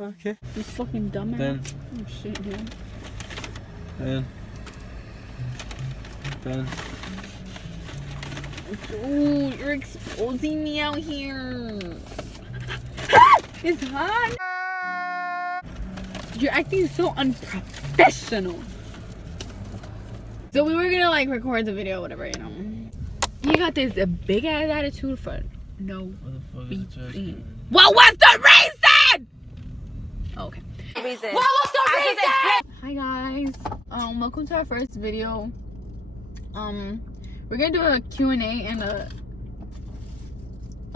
Okay. You fucking dumbass. Then. Oh shit, man. Then. Ooh, you're exposing me out here. It's hot. You're acting so unprofessional. So we were gonna like record the video, whatever, you know. You got this big ass attitude for no reason. What was the reason? Oh, okay. What was the reason? Hi guys. Welcome to our first video. We're gonna do a Q&A and a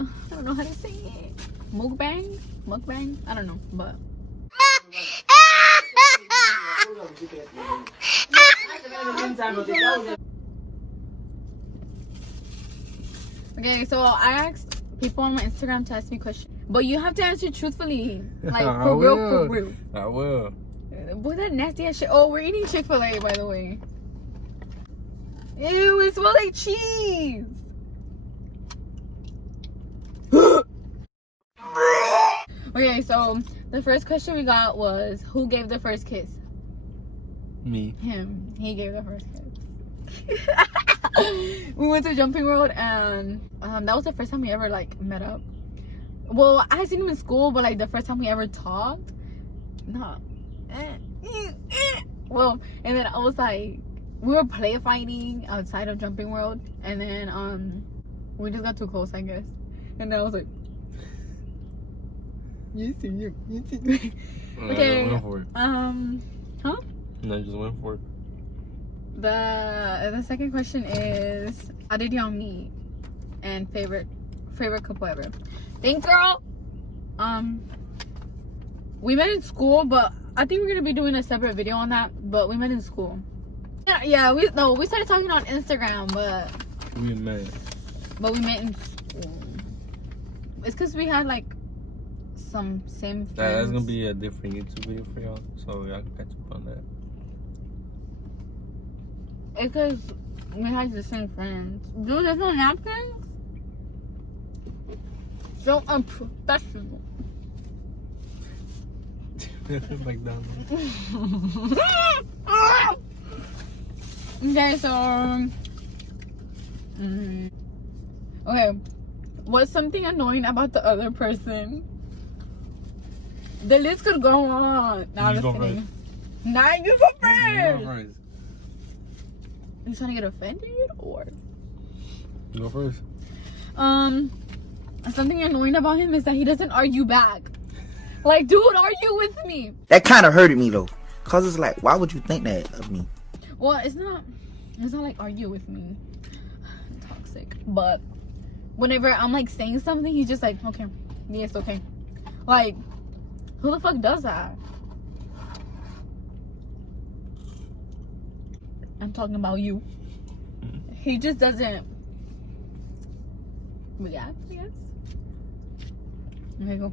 I don't know how to say it. Mukbang? I don't know, but okay, so I asked people on my Instagram to ask me questions, but you have to answer truthfully, like for real. I will. Boy, that nasty ass shit. Oh, we're eating Chick-fil-A, by the way. Ew, it smells like cheese. Okay, so the first question we got was, who gave the first kiss? Me. Him. He gave the first kiss. We went to Jumping World, and that was the first time we ever like met up. Well, I had seen him in school, but like the first time we ever talked, well, and then I was like, we were play fighting outside of Jumping World, and then we just got too close, I guess, and then I was like, you see. Okay. Went for it. Huh? No, I just went for it. The second question is, how did y'all meet? And favorite couple ever? Thanks, girl. We met in school, but I think we're gonna be doing a separate video on that. But we met in school. Yeah. We started talking on Instagram, but we met in school. It's because we had like some same friends. That's gonna be a different YouTube video for y'all, so y'all can catch up on that. It's because we had the same friends. Dude, there's no napkins? So unprofessional. McDonald's. Okay, so okay, what's something annoying about the other person? The list could go on. No, I'm just kidding. Nah, you go first. You trying to get offended or? You go first. Something annoying about him is that he doesn't argue back. Like, dude, argue with me. That kind of hurted me though, cause it's like, why would you think that of me? Well, it's not like argue with me. Toxic. But whenever I'm like saying something, he's just like, okay, yes, okay. Like, who the fuck does that? I'm talking about you. He just doesn't react, I guess. Okay, go.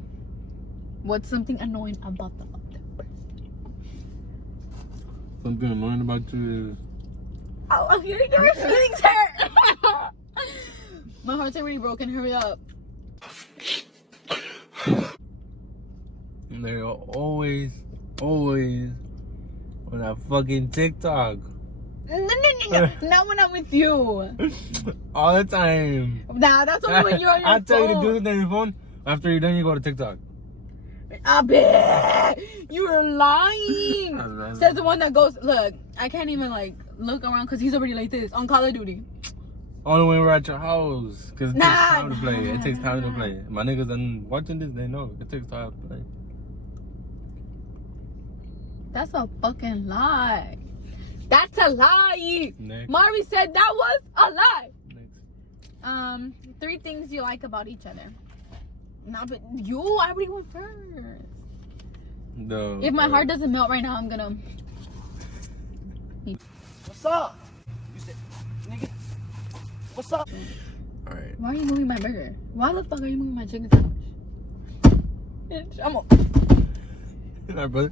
What's something annoying about the other person? Something annoying about you is... Oh, I'm hearing your feelings hurt. My heart's already broken. Hurry up. They're always on that fucking TikTok. No. Not when I'm with you. All the time. Nah, that's only when you're on your phone. I tell you to do it on your phone. After you're done, you go to TikTok. I bet you are lying. Says the one that goes, look, I can't even like look around because he's already like this on Call of Duty. Only when we're at your house, because it takes time to play. It takes time to play. My niggas done watching this, they know it takes time to play. That's a fucking lie. That's a lie. Next. Mari said that was a lie. Next. 3 things you like about each other. Nah, but you, I already went first. No. If my heart doesn't melt right now, I'm gonna. What's up? You said, nigga. What's up? Alright. Why are you moving my burger? Why the fuck are you moving my chicken sandwich? Bitch, I'm on. Alright, brother.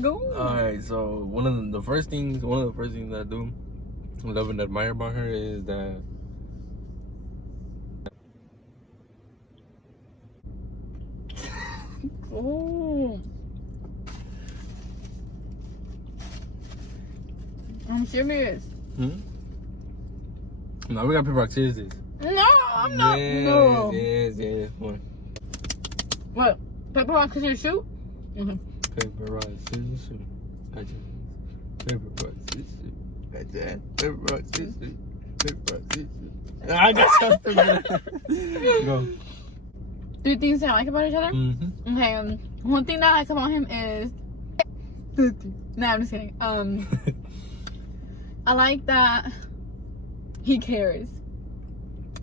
Go. Alright, so one of the first things that I do, love and admire about her is that Oh. I'm serious. No, we got paper rock scissors. No, I'm not. No. Yes. One. What? Paper rock scissors shoot? Paper rock scissors shoot. Gotcha. Paper rock scissors. Gotcha. Paper rock scissors. Paper rock scissors. I got something. Go. Three things that I like about each other? Mm-hmm. Okay, one thing that I like about him is... Nah, I'm just kidding. I like that he cares.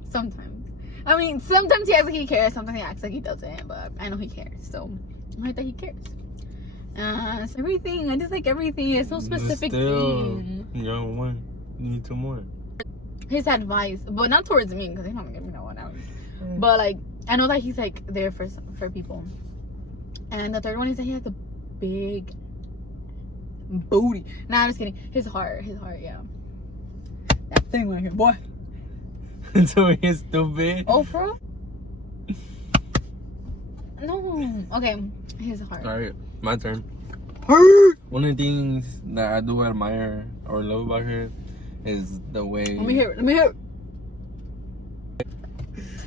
Sometimes. I mean, sometimes he acts like he cares, sometimes he acts like he doesn't, but I know he cares, so I like that he cares. It's everything. I just like everything. It's no specific thing. You got one. You need two more. His advice, but not towards me, because he's not gonna give me no one else. But like, I know that he's like there for people. And the third one is that he has a big booty. Nah, I'm just kidding. His heart, yeah. That thing right here, boy. So he's stupid. Oh, bro? No. Okay, his heart. Alright, my turn. One of the things that I do admire or love about her is the way. Let me hear it.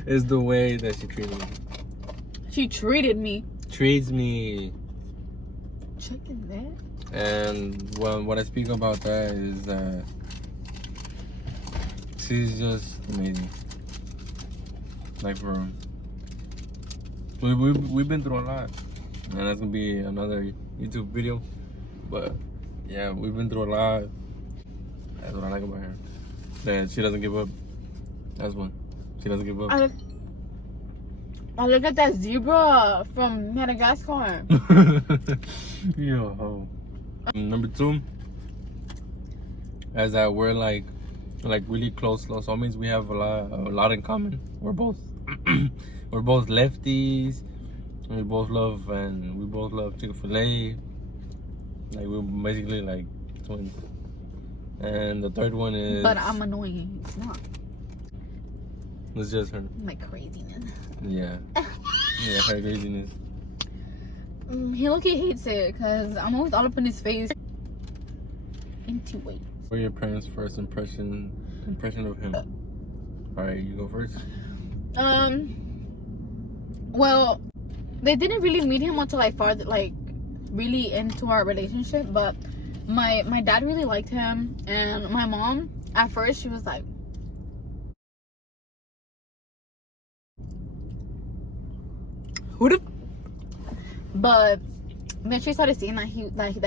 Is the way that she treated me. She treated me. Treats me. Checking that. And what I speak about that is that she's just amazing. Like for real. We've been through a lot, and that's gonna be another YouTube video. But yeah, we've been through a lot. That's what I like about her. That she doesn't give up. That's one. She doesn't give up. I look at that zebra from Madagascar. Yo. Number two, as that we're like really close soulmates. We have a lot in common. We're both lefties. And we both love Chick-fil-A. Like we're basically like twins. And the third one is. But I'm annoying. It's not. It's just her. My craziness. Yeah. Yeah, her craziness. He low-key hates it because I'm always all up in his face. Into weight. What are your parents' first impression of him? Alright, you go first. Well, they didn't really meet him until really into our relationship, but my dad really liked him, and my mom at first she was like, who the? But then she started seeing that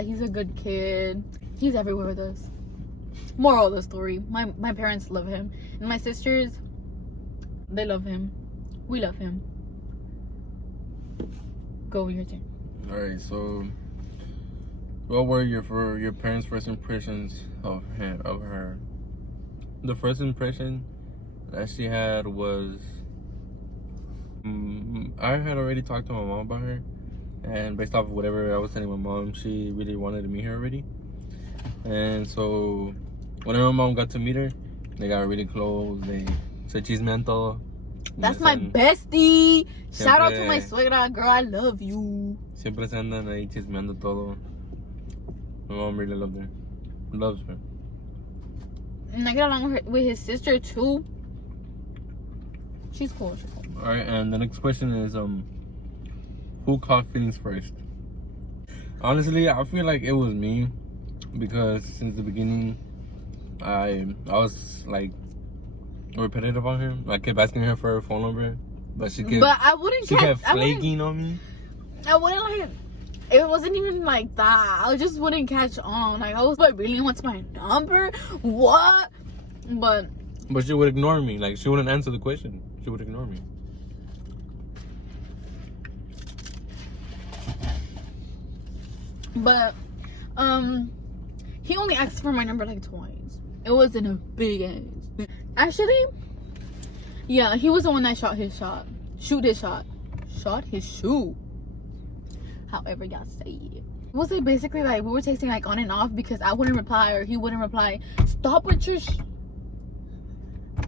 he's a good kid. He's everywhere with us. Moral of the story: my parents love him, and my sisters, they love him. We love him. Go your turn. All right, so what were your parents' first impressions of her? The first impression that she had was I had already talked to my mom about her, and based off of whatever I was telling my mom, she really wanted to meet her already. And so whenever my mom got to meet her, they got really close. They said chismento. That's my bestie. Shout out to my suegra, girl. I love you. Siempre se andan ahí chismeando todo. My mom really loved her. Loves her. And I get along with his sister too. She's cool. Alright, and the next question is who caught feelings first? Honestly, I feel like it was me, because since the beginning I was like repetitive on her. I kept asking her for her phone number, but she kept flaking on me. I wouldn't like. It wasn't even like that. I just wouldn't catch on. Like I was like, really wants my number? What? But she would ignore me. Like she wouldn't answer the question. She would ignore me. But he only asked for my number like twice. It wasn't a big ass. Actually, yeah, he was the one that shot his shot. Shoot his shot. Shot his shoe. However y'all say it. Was it basically like we were texting like on and off because I wouldn't reply or he wouldn't reply. Stop with your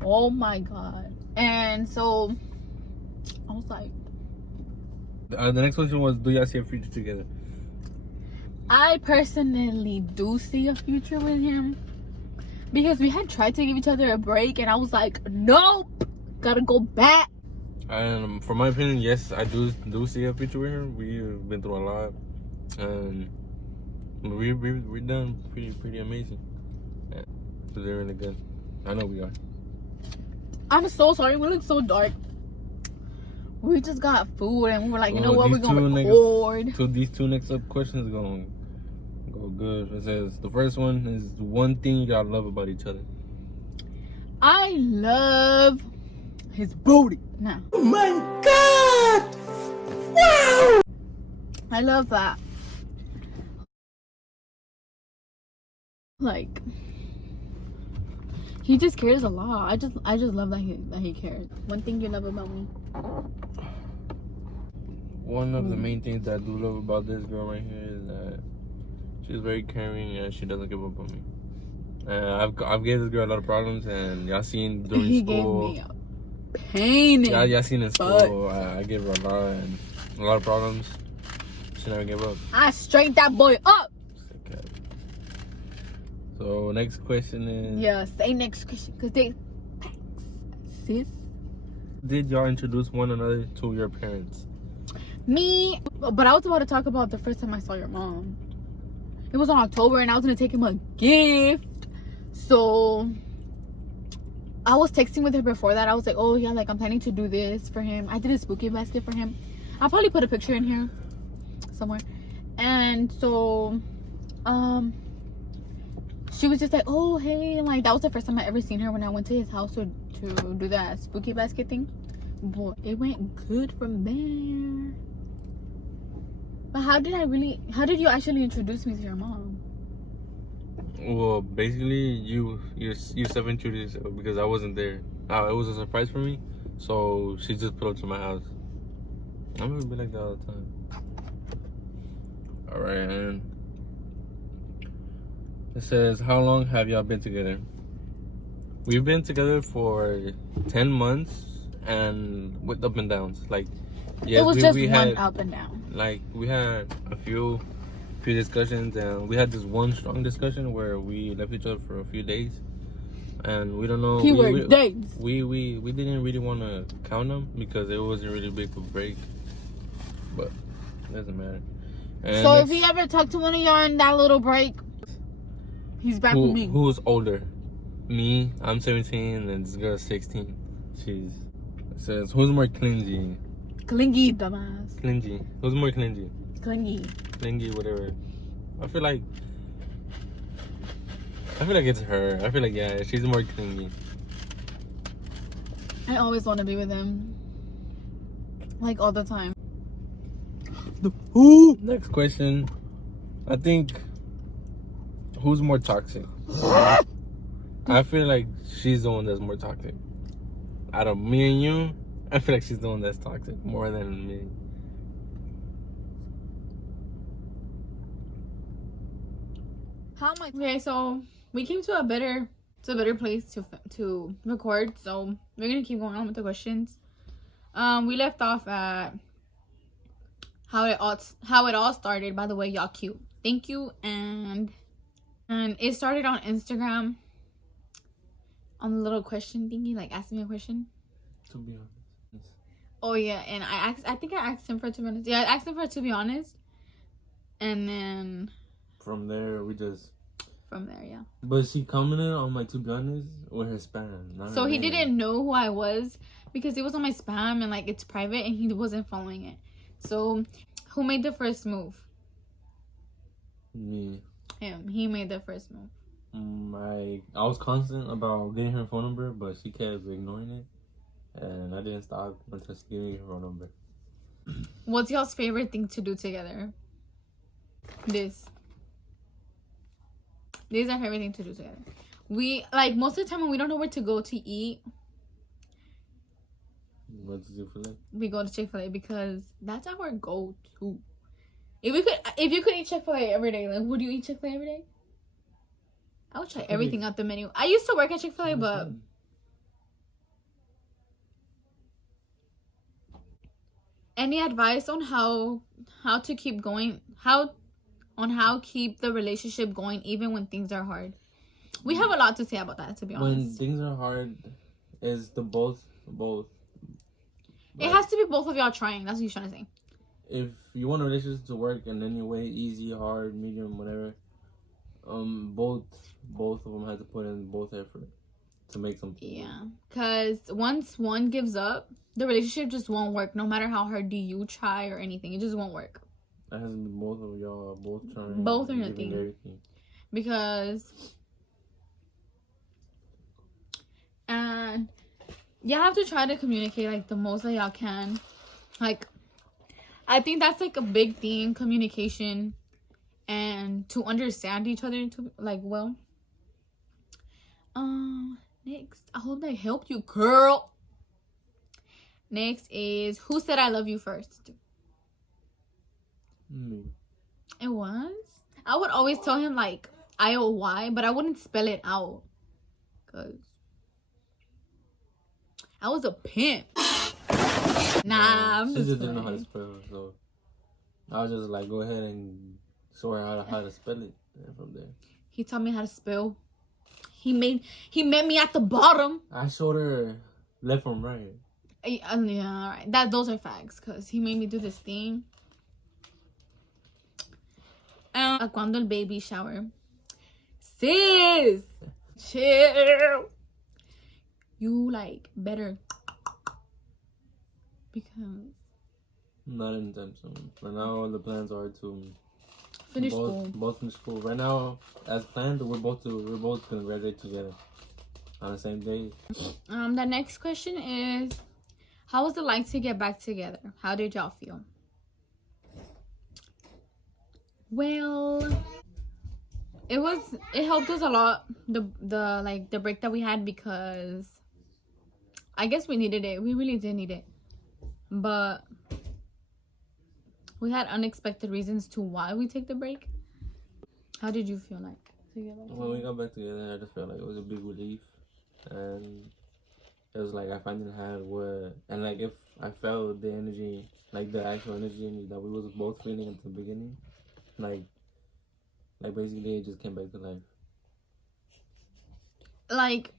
oh my god. And so I was like, The next question was, do y'all see a future together? I personally do see a future with him because we had tried to give each other a break, and I was like, nope, gotta go back. And for my opinion, yes, I do see a future with her. We've been through a lot, and we're done pretty amazing. Yeah, so they're really good. I know we are. I'm so sorry, we look so dark. We just got food, and we were like, you know what, we're gonna record. So these two next up questions are gonna go good. It says the first one is one thing you gotta love about each other. I love his booty. Now. Oh my God! Wow! I love that. Like, he just cares a lot. I just love that he cares. One thing you love about me. One of the main things that I do love about this girl right here is that she's very caring and she doesn't give up on me. I've gave this girl a lot of problems, and y'all seen during he school. He gave me a pain. Y'all seen in school. I gave her a lot of problems. She never gave up. I straightened that boy up. Okay. So next question is. Yeah, say next question, cause they. Sis. Did y'all introduce one another to your parents? Me, but I was about to talk about the first time I saw your mom. It was in October, and I was gonna take him a gift. So I was texting with her before that. I was like, oh yeah, like I'm planning to do this for him. I did a spooky basket for him. I'll probably put a picture in here somewhere. And so she was just like, oh hey, and like that was the first time I ever seen her when I went to his house to do that spooky basket thing. Boy, it went good from there. But how did you actually introduce me to your mom? Well, basically, you self-introduced because I wasn't there. It was a surprise for me, so she just put up to my house. I'm gonna be like that all the time. All right, and it says, how long have y'all been together? We've been together for 10 months, and with up and downs. Like, yes, it was just one up and down. Like, we had a few discussions, and we had this one strong discussion where we left each other for a few days, and we don't know. Days. We didn't really want to count them because it wasn't really big of a break, but it doesn't matter. And so if he ever talked to one of y'all in that little break, he's back with me. Who's older? Me, I'm 17, and this girl's 16. It says, who's more clingy? Clingy, dumbass. Clingy. Who's more clingy? Clingy, whatever. I feel like it's her. I feel like, yeah, she's more clingy. I always want to be with him, like all the time. Next question. I think, who's more toxic? I feel like she's the one that's more toxic. Out of me and you, I feel like she's the one that's toxic more than me. How am I? Okay, so we came to a better place to record. So we're gonna keep going on with the questions. We left off at how it all started. By the way, y'all cute. Thank you. And it started on Instagram. On the little question thingy, like asking me a question. To be honest. Oh yeah, and I think I asked him for 2 minutes. Yeah, I asked him for to be honest. And then from there, yeah. But she commented on my to be honest with her spam. So he didn't know who I was because it was on my spam and like it's private and he wasn't following it. So who made the first move? Me. Him. He made the first move. I was constant about getting her phone number, but she kept ignoring it, and I didn't stop until she gave me her phone number. What's y'all's favorite thing to do together? This is our favorite thing to do together. We like most of the time when we don't know where to go to eat. What to Chick-fil-A? We go to Chick-fil-A because that's our go-to. If you could eat Chick-fil-A every day, like would you eat Chick-fil-A every day? I would try everything out the menu. I used to work at Chick-fil-A, but Any advice on how to keep going, how keep the relationship going even when things are hard? We have a lot to say about that, to be honest. When things are hard, is the both. It has to be both of y'all trying. That's what he's trying to say. If you want a relationship to work in any way, easy, hard, medium, whatever, both of them have to put in both effort to make something. Yeah, because once one gives up, the relationship just won't work. No matter how hard do you try or anything, it just won't work. That has to be both of y'all, both trying. Both are nothing. Because, and y'all have to try to communicate like the most that y'all can. Like, I think that's like a big thing, communication, and to understand each other to like well. Next, I hope that helped you, girl. Next is, who said I love you first? Me. It was? I would always tell him like IOY, but I wouldn't spell it out. Because I was a pimp. Nah, I'm she just didn't know how to spell it, so I was just like, go ahead and show her how to spell it. And from there, he taught me how to spell. He met me at the bottom. I showed her left from right. Yeah, all right. Those are facts, because he made me do this thing. Cuando el baby shower. Sis! Chill! You, like, better. Because... Not anytime soon. Right now, the plans are to... Finish school. Both finish school. Right now, as planned, we're both gonna graduate together on the same day. The next question is, how was it like to get back together? How did y'all feel? Well, it helped us a lot, the break that we had, because I guess we needed it. We really did need it. But we had unexpected reasons to why we take the break. How did you feel like together? When we got back together, I just felt like it was a big relief, and it was like I finally had what, and like if I felt the energy, like the actual energy that we was both feeling at the beginning, like basically it just came back to life. Like,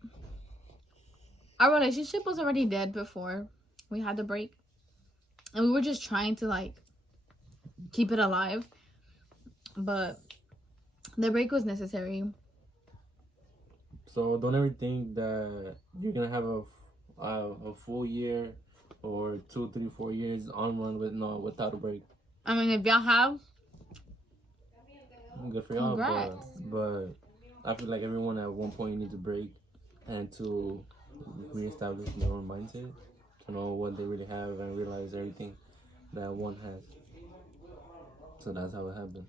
our relationship was already dead before we had the break, and we were just trying to like keep it alive, but the break was necessary. So don't ever think that you're gonna have a full year or 2, 3, 4 years on run without a break. I mean, if y'all have, good for y'all, congrats. but I feel like everyone at one point needs a break and to reestablish their own mindset, to know what they really have and realize everything that one has. So that's how it happened.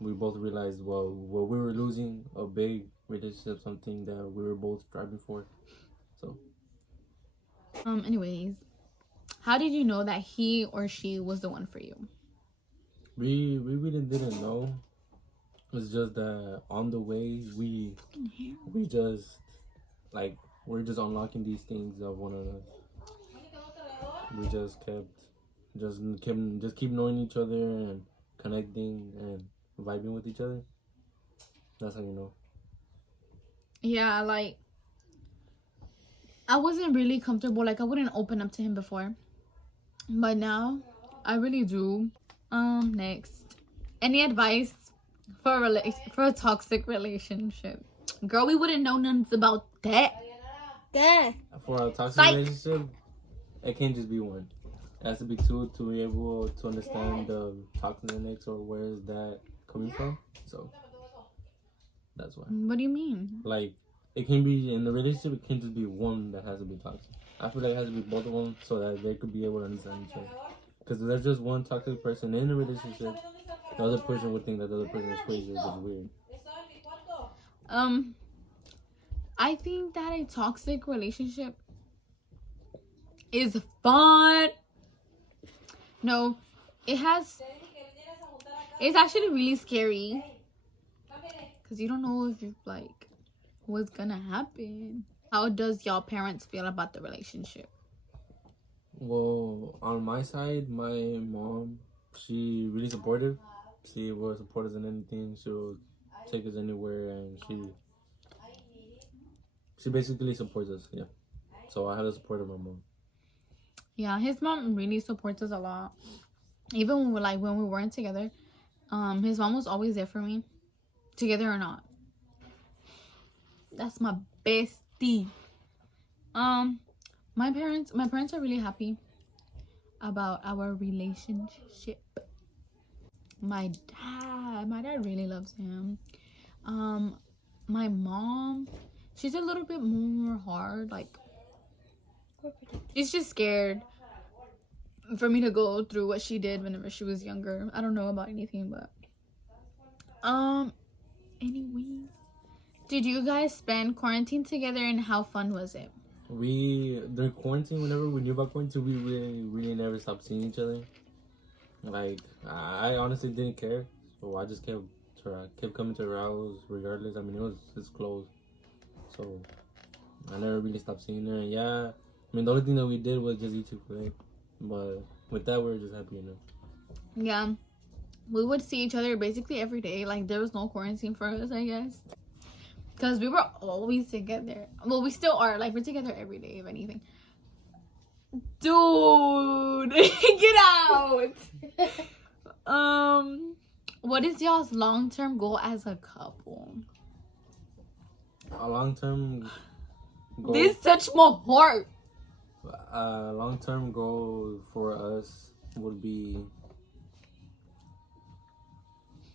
We both realized, well, we were losing a big relationship, something that we were both striving for. So anyways, how did you know that he or she was the one for you? We really didn't know. It's just that on the way we just like we're just unlocking these things of one another. We just keep knowing each other and connecting and vibing with each other. That's how you know. Yeah, like I wasn't really comfortable. Like I wouldn't open up to him before, but now I really do. Next, any advice for a toxic relationship? Girl, we wouldn't know nothing about that. For a toxic relationship, it can't just be one. It has to be two to be able to understand the toxicness or where is that coming from. So that's why. What do you mean? Like, it can be in the relationship. It can't just be one that has to be toxic. I feel like it has to be both of them so that they could be able to understand each other. Because if there's just one toxic person in a relationship, the other person would think that the other person is crazy or just weird. I think that a toxic relationship is fun. No, it's actually really scary. Because you don't know if you're like, what's gonna happen. How does y'all parents feel about the relationship? Well, on my side, my mom, she really supportive. She will support us in anything. She'll take us anywhere, and she basically supports us. Yeah. So I have the support of my mom. Yeah, his mom really supports us a lot. Even when when we weren't together, his mom was always there for me, together or not. That's my bestie. My parents are really happy about our relationship. My dad really loves him. My mom, she's a little bit more hard, like she's just scared for me to go through what she did whenever she was younger. I don't know about anything, but anyways, did you guys spend quarantine together, and how fun was it? During quarantine, whenever we knew about quarantine, we really never stopped seeing each other. Like, I honestly didn't care, so I just kept coming to her house regardless. I mean, it's close, so I never really stopped seeing her. And yeah, I mean, the only thing that we did was just eat Chick-fil-A, but with that, we were just happy enough. Yeah, we would see each other basically every day. Like, there was no quarantine for us, I guess, because we were always together. Well, we still are. Like, we're together every day, if anything. Dude, get out. What is y'all's long-term goal as a couple? A long-term goal. This touched my heart. Long-term goal for us would be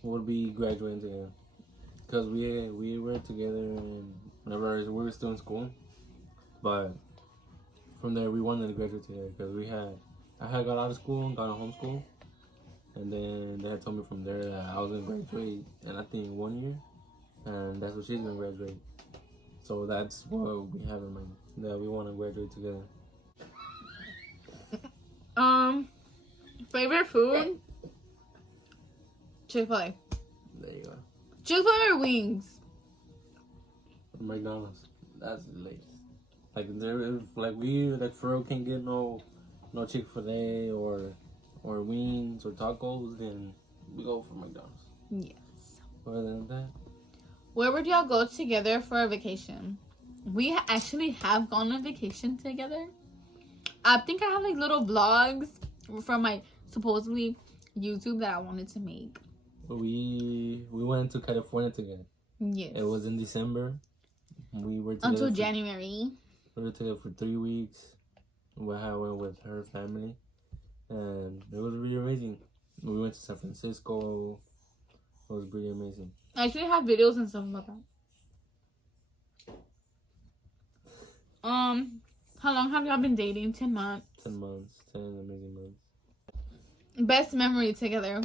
graduating together, because we were together and whenever we were still in school, but from there we wanted to graduate together because I had got out of school and got a homeschool, and then they had told me from there that I was gonna graduate in I think 1 year, and that's what she's gonna graduate. So that's what we have in mind, that we want to graduate together. Favorite food? Chick-fil-A. There you go. Chick-fil-A or wings? McDonald's. That's late. Like we for real can't get no Chick-fil-A or wings or tacos, then we go for McDonald's. Yes. Other than that, where would y'all go together for a vacation? We actually have gone on vacation together. I think I have like little vlogs from my supposedly YouTube that I wanted to make. We went to California together. Yes. It was in December. We were together until January. We were together for 3 weeks. I went with her family, and it was really amazing. We went to San Francisco. It was pretty amazing. I actually have videos and stuff about that. How long have y'all been dating? 10 months. 10 months. 10 amazing months. Best memory together?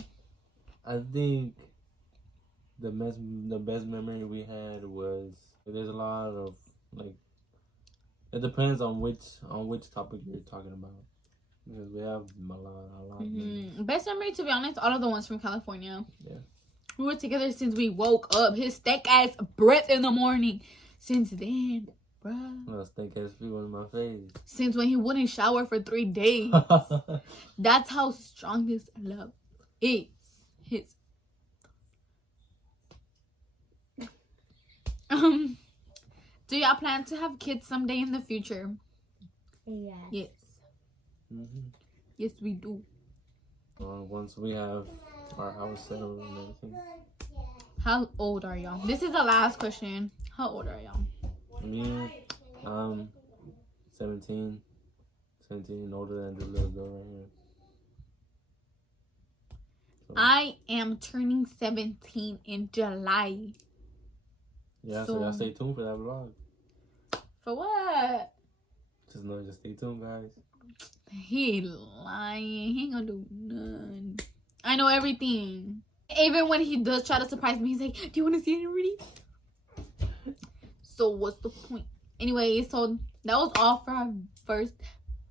I think the best memory we had was, there's a lot of, like, it depends on which topic you're talking about, because we have a lot. Mm-hmm. Best memory, to be honest, all of the ones from California. Yeah. We were together since we woke up. His stank ass breath in the morning. Since then, bruh. No stank ass feet in my face. Since when he wouldn't shower for 3 days. That's how strong this love is. Do y'all plan to have kids someday in the future? Yeah. Yes. Mm-hmm. Yes, we do. Once we have our house settled and everything. How old are y'all? This is the last question. How old are y'all? Me, 17, older than the little girl right here. So, I am turning 17 in July. yeah, so y'all stay tuned for that vlog. For what? Just stay tuned, guys. He lying. He ain't gonna do none. I know everything. Even when he does try to surprise me, he's like, do you want to see it already? So what's the point? Anyway, so that was all for our first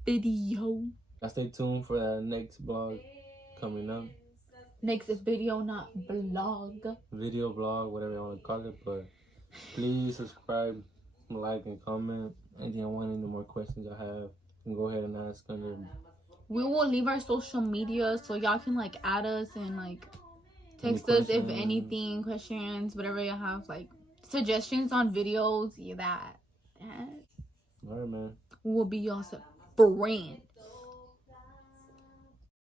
video. Y'all stay tuned for that next vlog coming up. Next video, not vlog. Video, vlog, whatever you want to call it. But please subscribe, like, and comment. Anything I want, any more questions I have, can go ahead and ask under. We will leave our social media so y'all can like add us and like text us if anything, questions, whatever you have, like suggestions on videos. Yeah, that. All right, man. We'll be y'all's friend.